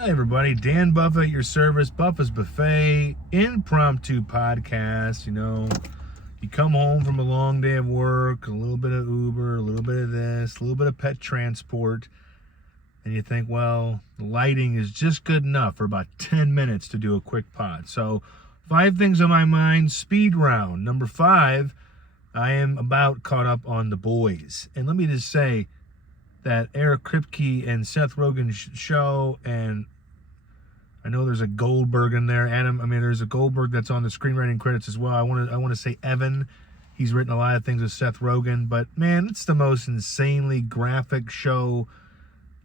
Hi, everybody. Dan Buffa at your service. Buffa's Buffet, impromptu podcast. You come home from a long day of work, a little bit of Uber, a little bit of this, a little bit of pet transport, and you think, well, the lighting is just good enough for about 10 minutes to do a quick pod. So, 5 things on my mind, speed round. Number 5, I am about caught up on The Boys. And let me just say, that Eric Kripke and Seth Rogen show, and I know there's a Goldberg in there. There's a Goldberg that's on the screenwriting credits as well. I want to say Evan. He's written a lot of things with Seth Rogen, but man, it's the most insanely graphic show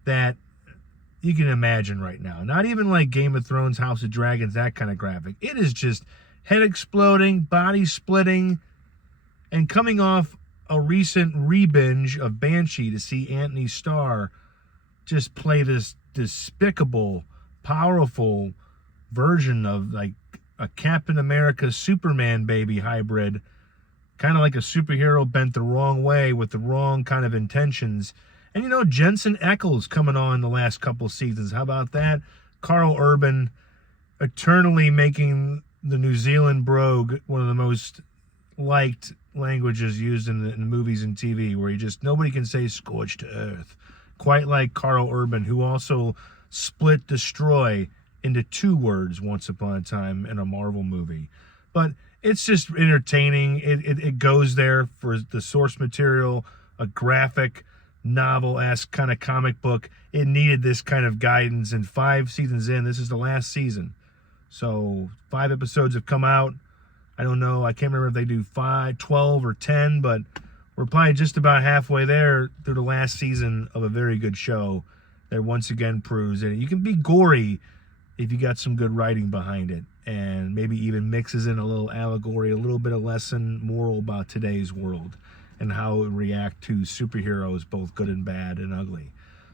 that you can imagine right now. Not even like Game of Thrones, House of Dragons, that kind of graphic. It is just head exploding, body splitting, and coming off a recent re-binge of Banshee to see Antony Starr just play this despicable, powerful version of like a Captain America Superman baby hybrid, kind of like a superhero bent the wrong way with the wrong kind of intentions. And Jensen Ackles coming on the last couple seasons. How about that? Carl Urban eternally making the New Zealand brogue one of the most liked languages used in movies and TV, where nobody can say scorched earth quite like Carl Urban, who also split destroy into 2 words once upon a time in a Marvel movie. But it's just entertaining. It goes there for the source material, a graphic novel-esque kind of comic book. It needed this kind of guidance, and 5 seasons in, this is the last season. So 5 episodes have come out. I don't know. I can't remember if they do 5, 12, or 10, but we're probably just about halfway there through the last season of a very good show that once again proves that you can be gory if you got some good writing behind it, and maybe even mixes in a little allegory, a little bit of lesson, moral about today's world and how it react to superheroes, both good and bad and ugly.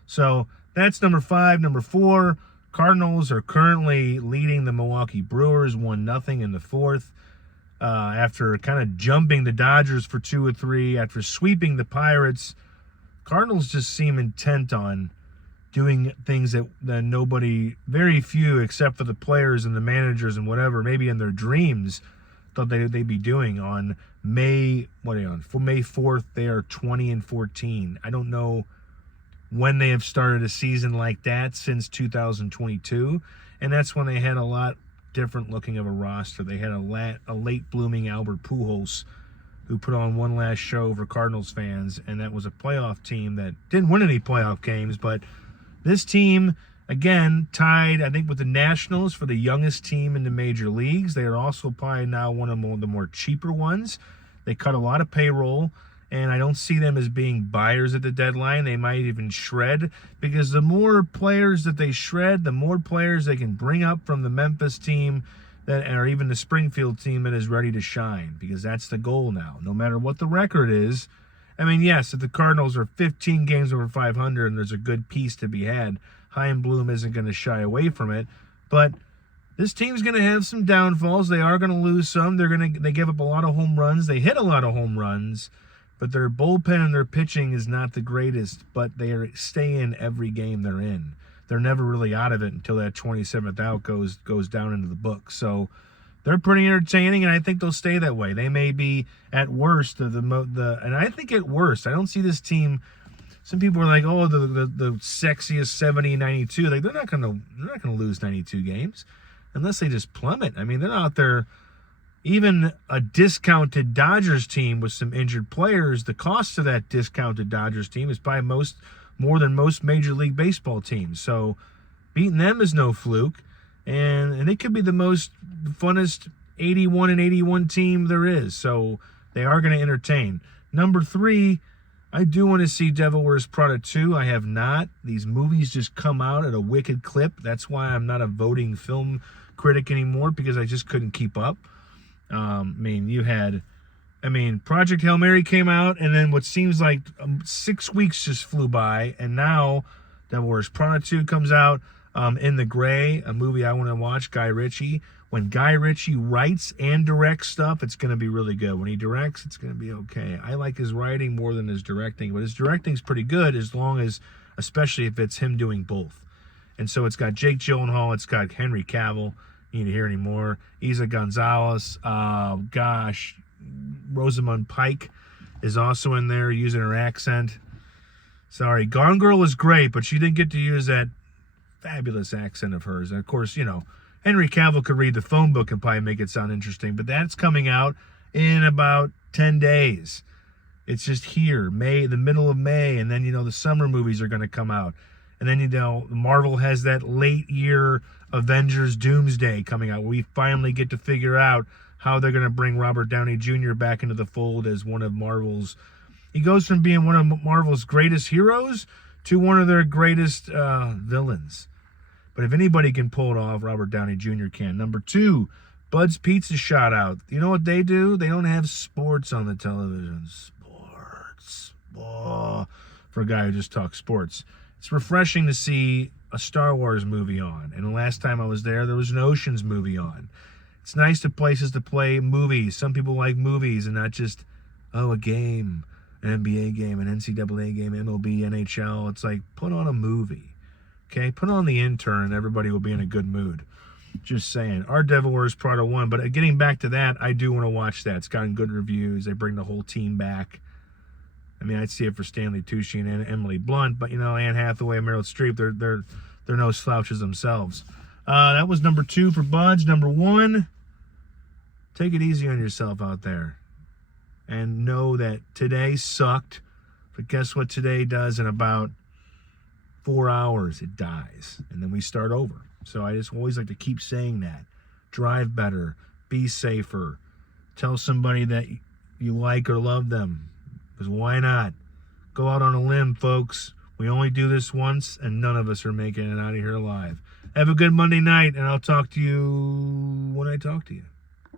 So that's number 5. Number 4, Cardinals are currently leading the Milwaukee Brewers 1-0 in the 4th. After kind of jumping the Dodgers for 2 or 3, after sweeping the Pirates, Cardinals just seem intent on doing things that nobody, very few, except for the players and the managers and whatever, maybe in their dreams, thought they'd be doing on May 4th, they are 20-14. I don't know when they have started a season like that since 2022, and that's when they had a lot different looking of a roster. They had a late blooming Albert Pujols, who put on one last show for Cardinals fans, and that was a playoff team that didn't win any playoff games. But this team, again, tied, I think, with the Nationals for the youngest team in the major leagues. They are also probably now one of the more cheaper ones. They cut a lot of payroll, and I don't see them as being buyers at the deadline. They might even shred, because the more players that they shred, the more players they can bring up from the Memphis team or even the Springfield team that is ready to shine, because that's the goal now, no matter what the record is. I mean, yes, if the Cardinals are 15 games over 500 and there's a good piece to be had, Chaim Bloom isn't going to shy away from it. But this team's going to have some downfalls. They are going to lose some. They give up a lot of home runs. They hit a lot of home runs. But their bullpen and their pitching is not the greatest, but they stay in every game they're in. They're never really out of it until that 27th out goes down into the book. So they're pretty entertaining, and I think they'll stay that way. They may be at worst and I think at worst, I don't see this team. Some people are like, oh, the sexiest 70, 92. Like they're not gonna lose 92 games unless they just plummet. I mean, they're out there. Even a discounted Dodgers team with some injured players, the cost of that discounted Dodgers team is probably more than most Major League Baseball teams. So beating them is no fluke. And it could be the most funnest 81 team there is. So they are going to entertain. Number 3, I do want to see Devil Wears Prada 2. I have not. These movies just come out at a wicked clip. That's why I'm not a voting film critic anymore, because I just couldn't keep up. Project Hail Mary came out, and then what seems like 6 weeks just flew by, and now Devil Wears Prada 2 comes out. In the Gray, a movie I want to watch, Guy Ritchie. When Guy Ritchie writes and directs stuff, it's going to be really good. When he directs, it's going to be okay. I like his writing more than his directing, but his directing's pretty good, especially if it's him doing both. And so it's got Jake Gyllenhaal, it's got Henry Cavill. You need to hear any more. Isa Gonzalez, Rosamund Pike is also in there using her accent. Sorry, Gone Girl was great, but she didn't get to use that fabulous accent of hers. And of course, you know, Henry Cavill could read the phone book and probably make it sound interesting, but that's coming out in about 10 days. It's just here, the middle of May, and then, you know, the summer movies are going to come out. And then, you know, Marvel has that late year Avengers Doomsday coming out, where we finally get to figure out how they're going to bring Robert Downey Jr. back into the fold as one of Marvel's... He goes from being one of Marvel's greatest heroes to one of their greatest villains. But if anybody can pull it off, Robert Downey Jr. can. Number 2, Bud's Pizza shot out. You know what they do? They don't have sports on the television. Sports. Oh, for a guy who just talks sports. It's refreshing to see a Star Wars movie on. And the last time I was there was an Oceans movie on. It's nice to places to play movies. Some people like movies and not just, a game, an NBA game, an NCAA game, MLB, NHL. It's like, put on a movie. Okay? Put on The Intern and everybody will be in a good mood. Just saying. Our Devil Wears Prada 1. But getting back to that, I do want to watch that. It's gotten good reviews. They bring the whole team back. I mean, I'd see it for Stanley Tucci and Emily Blunt, but, you know, Anne Hathaway and Meryl Streep, they're no slouches themselves. That was number 2 for Buds. Number 1, take it easy on yourself out there. And know that today sucked, but guess what today does? In about 4 hours, it dies. And then we start over. So I just always like to keep saying that. Drive better. Be safer. Tell somebody that you like or love them. Because why not? Go out on a limb, folks. We only do this once, and none of us are making it out of here alive. Have a good Monday night, and I'll talk to you when I talk to you.